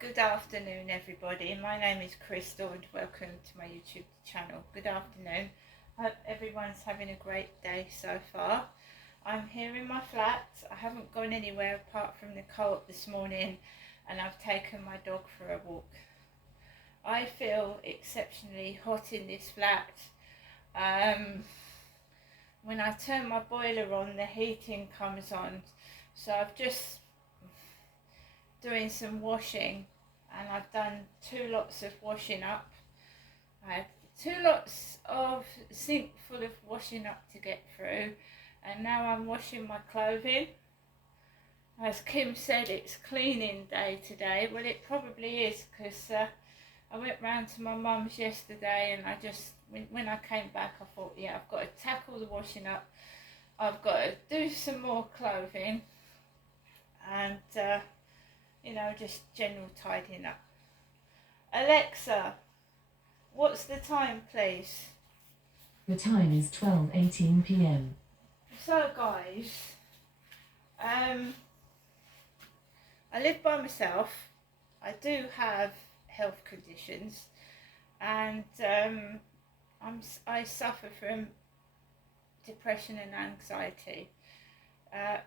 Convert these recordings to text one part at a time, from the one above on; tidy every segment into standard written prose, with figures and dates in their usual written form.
Good afternoon, everybody. My name is Crystal and welcome to my YouTube channel. Good afternoon. Hope everyone's having a great day so far. I'm here in my flat. I haven't gone anywhere apart from the co-op this morning, and I've taken my dog for a walk. I feel exceptionally hot in this flat. When I turn my boiler on, the heating comes on, so I've just doing some washing, and I've done 2 lots of washing up. I had 2 lots of sink full of washing up to get through, and now I'm washing my clothing. As Kim said, it's cleaning day today. Well, it probably is, because I went round to my mum's yesterday, and when I came back, I thought, yeah, I've got to tackle the washing up, I've got to do some more clothing, and just general tidying up. Alexa, what's the time, please? The time is 12:18 p.m. So guys, I live by myself. I do have health conditions, and I suffer from depression and anxiety.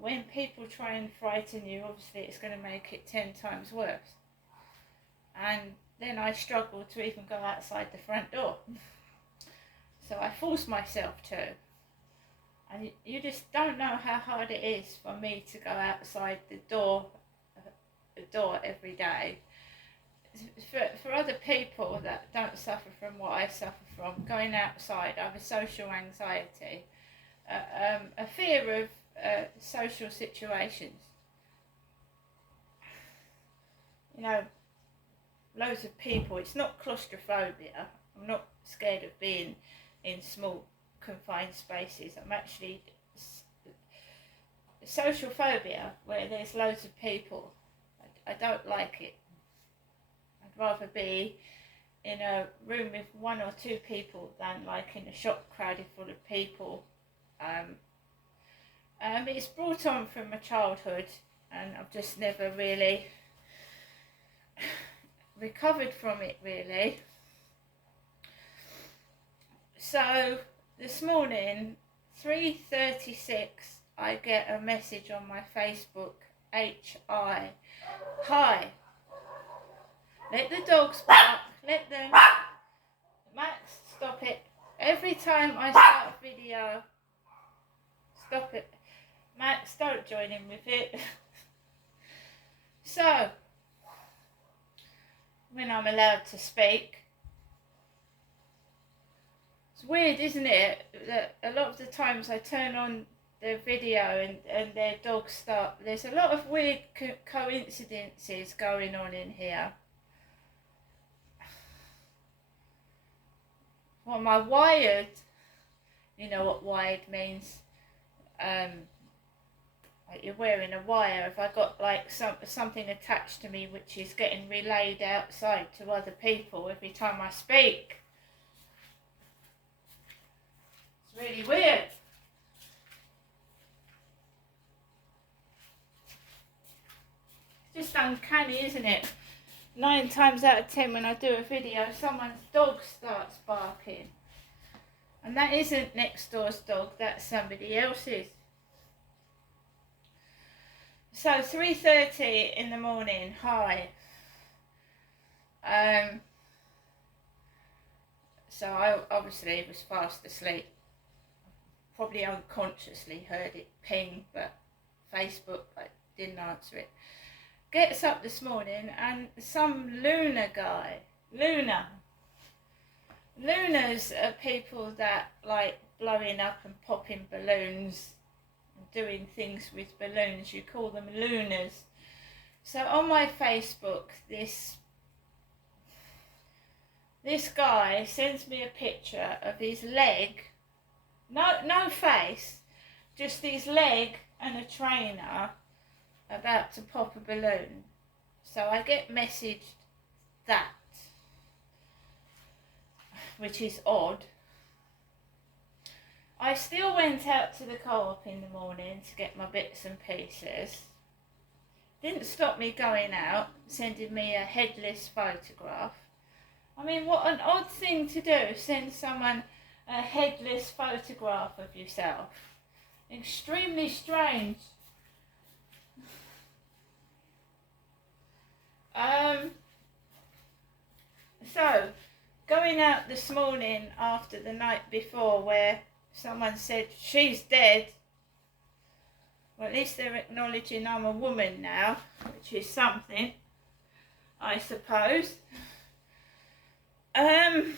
When people try and frighten you, obviously it's going to make it 10 times worse. And then I struggle to even go outside the front door. So I force myself to. And you just don't know how hard it is for me to go outside the door every day. For other people that don't suffer from what I suffer from, going outside, I have a social anxiety, a fear of social situations. Loads of people. It's not claustrophobia. I'm not scared of being in small confined spaces. I'm actually social phobia, where there's loads of people. I don't like it. I'd rather be in a room with 1 or 2 people than like in a shop crowded full of people. It's brought on from my childhood, and I've just never really recovered from it, really. So this morning, 3:36, I get a message on my Facebook, hi, let the dogs bark, let them. Max, stop it. Every time I start a video, stop it. Max, don't join in with it. So, when I'm allowed to speak, it's weird, isn't it, that a lot of the times I turn on the video and their dogs start. There's a lot of weird coincidences going on in here. Well, am I wired? You know what wired means? Like you're wearing a wire. If I got like something attached to me which is getting relayed outside to other people every time I speak. It's really weird. It's just uncanny, isn't it? 9 times out of 10 when I do a video, someone's dog starts barking. And that isn't next door's dog, that's somebody else's. So 3:30 in the morning, hi. So I obviously was fast asleep. Probably unconsciously heard it ping, but Facebook, I didn't answer it. Gets up this morning and some Luna guy. Lunas are people that like blowing up and popping balloons, doing things with balloons. You call them Lunas. So on my Facebook, this guy sends me a picture of his leg, no face, just his leg and a trainer about to pop a balloon. So I get messaged that, which is odd. I still went out to the co-op in the morning to get my bits and pieces. Didn't stop me going out, sending me a headless photograph. I mean, what an odd thing to do, send someone a headless photograph of yourself. Extremely strange. So, going out this morning after the night before where someone said, she's dead. Well, at least they're acknowledging I'm a woman now, which is something, I suppose. I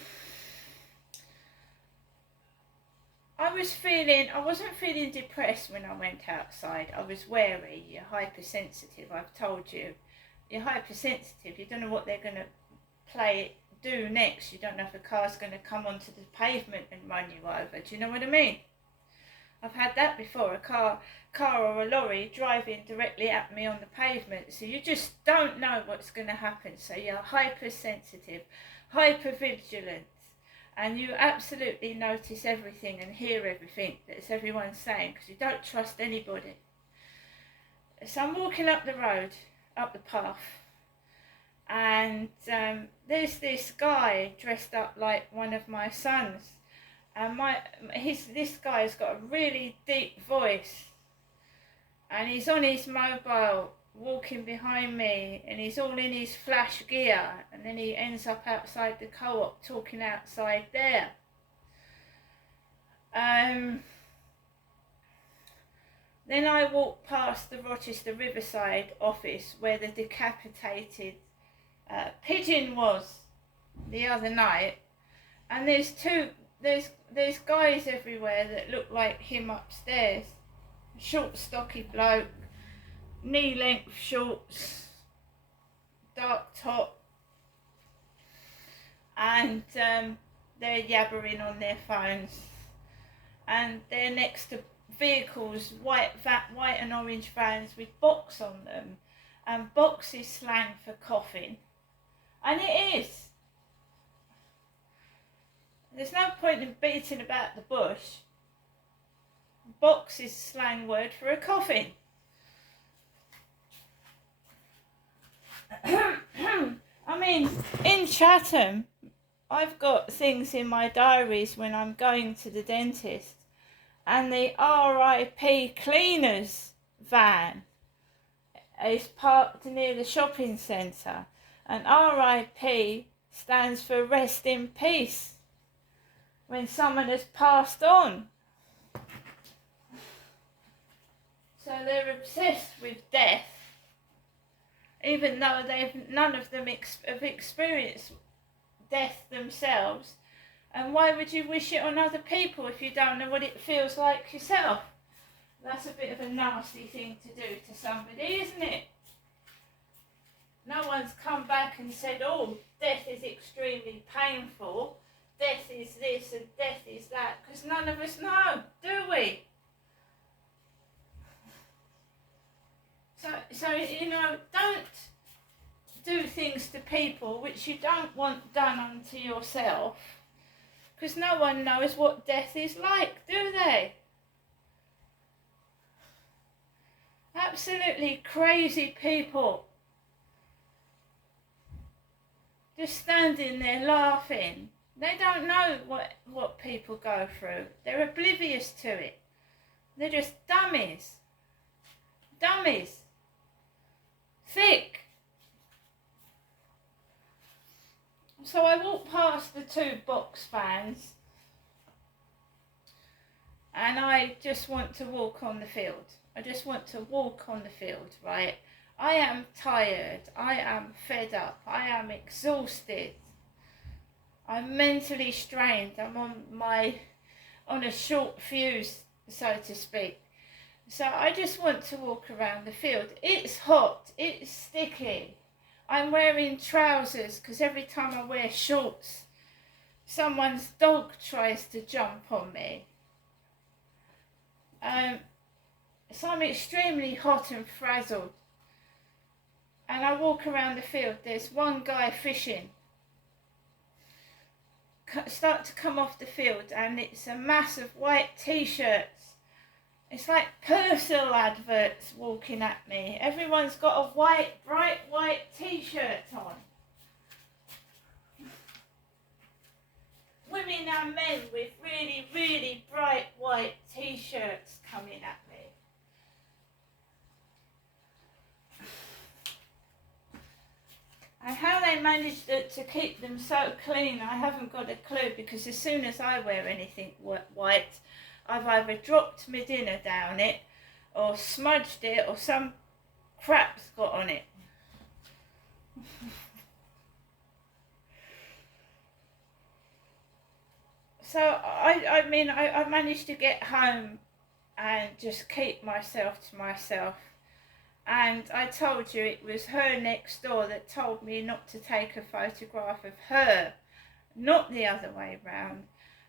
wasn't feeling depressed when I went outside. I was wary. You're hypersensitive, I've told you. You're hypersensitive, you don't know what they're going to do next. You don't know if a car's going to come onto the pavement and run you over. Do you know what I mean? I've had that before, a car or a lorry driving directly at me on the pavement. So you just don't know what's going to happen. So you're hypersensitive, hypervigilant, and you absolutely notice everything and hear everything that everyone's saying because you don't trust anybody. So I'm walking up the road, up the path, and there's this guy dressed up like one of my sons, and this guy's got a really deep voice, and he's on his mobile walking behind me, and he's all in his flash gear, and then he ends up outside the co-op talking outside there. Then I walked past the Rochester Riverside office where the decapitated pigeon was the other night, and there's guys everywhere that look like him upstairs. Short, stocky bloke, knee-length shorts, dark top, and they're yabbering on their phones, and they're next to vehicles, white and orange vans with box on them, and box is slang for coffin, and it is. There's no point in beating about the bush. Box is slang word for a coffin. I mean, in Chatham, I've got things in my diaries when I'm going to the dentist, and the RIP cleaners van is parked near the shopping centre, and RIP stands for rest in peace when someone has passed on. So they're obsessed with death, even though none of them have experienced death themselves. And why would you wish it on other people if you don't know what it feels like yourself? That's a bit of a nasty thing to do to somebody, isn't it? No one's come back and said, oh, death is extremely painful, death is this and death is that, because none of us know, do we? So, you know, don't do things to people which you don't want done unto yourself, because no one knows what death is like, do they? Absolutely crazy people. Just standing there laughing. They don't know what people go through. They're oblivious to it. They're just dummies. Dummies. Thick. So I walked past the two box vans, and I just want to walk on the field. I just want to walk on the field, right? I am tired. I am fed up. I am exhausted. I'm mentally strained. I'm on a short fuse, so to speak. So I just want to walk around the field. It's hot. It's sticky. I'm wearing trousers because every time I wear shorts, someone's dog tries to jump on me. So I'm extremely hot and frazzled. And I walk around the field. There's one guy fishing. Start to come off the field, and it's a mass of white t-shirts It's like Persil adverts walking at me. Everyone's got a bright white t-shirt on. Women and men with really, really bright white t-shirts coming at me. And how they manage to keep them so clean, I haven't got a clue, because as soon as I wear anything white, I've either dropped my dinner down it, or smudged it, or some crap's got on it. So I mean, I managed to get home and just keep myself to myself. And I told you it was her next door that told me not to take a photograph of her, not the other way round.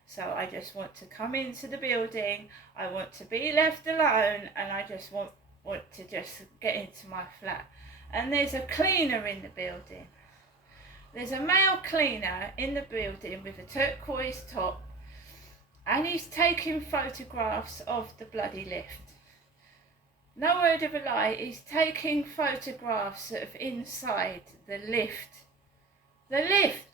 So I just want to come into the building, I want to be left alone, and I just want to just get into my flat. And there's a cleaner in the building. There's a male cleaner in the building with a turquoise top, and he's taking photographs of the bloody lift. No word of a lie, he's taking photographs of inside the lift. The lift!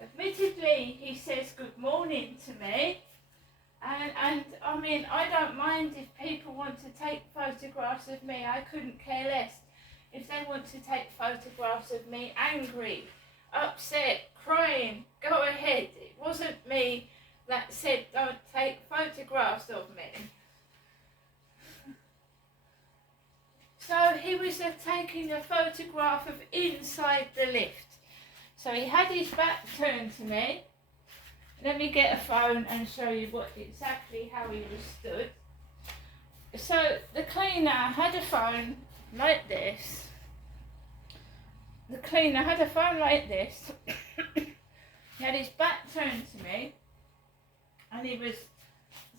Admittedly, he says good morning to me, and I mean, I don't mind if people want to take photographs of me, I couldn't care less. If they want to take photographs of me angry, upset, crying, go ahead. It wasn't me that said don't take photographs of me. So he was taking a photograph of inside the lift. So he had his back turned to me. Let me get a phone and show you exactly how he was stood. So the cleaner had a phone like this. The cleaner had a phone like this. He had his back turned to me, and he was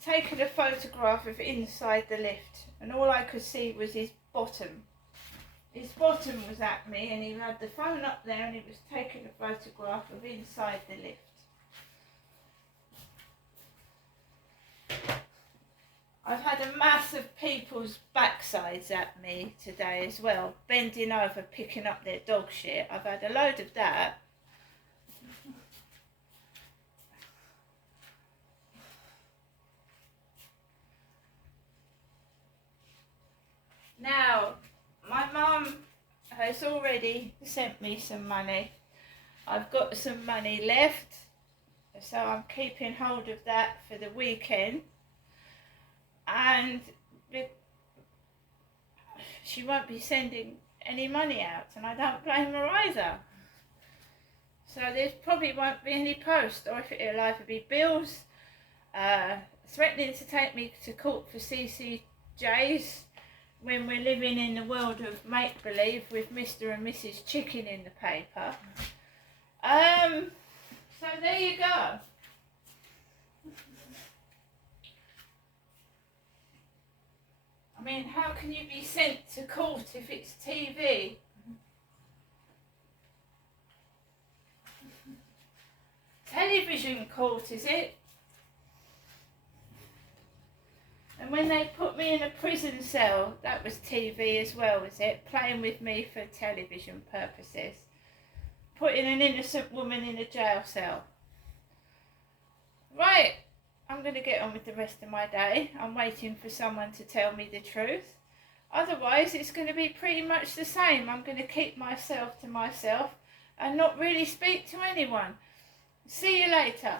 taking a photograph of inside the lift, and all I could see was his bottom. His bottom was at me, and he had the phone up there, and he was taking a photograph of inside the lift. I've had a mass of people's backsides at me today as well, bending over, picking up their dog shit. I've had a load of that. Now, my mum has already sent me some money. I've got some money left, so I'm keeping hold of that for the weekend. And she won't be sending any money out, and I don't blame her either. So there probably won't be any post, or if it'll either be bills, threatening to take me to court for CCJs when we're living in the world of make-believe with Mr. and Mrs. Chicken in the paper. So there you go. I mean, how can you be sent to court if it's TV? Television court, is it? And when they put me in a prison cell, that was TV as well, was it? Playing with me for television purposes. Putting an innocent woman in a jail cell. Right. I'm going to get on with the rest of my day. I'm waiting for someone to tell me the truth. Otherwise, it's going to be pretty much the same. I'm going to keep myself to myself and not really speak to anyone. See you later.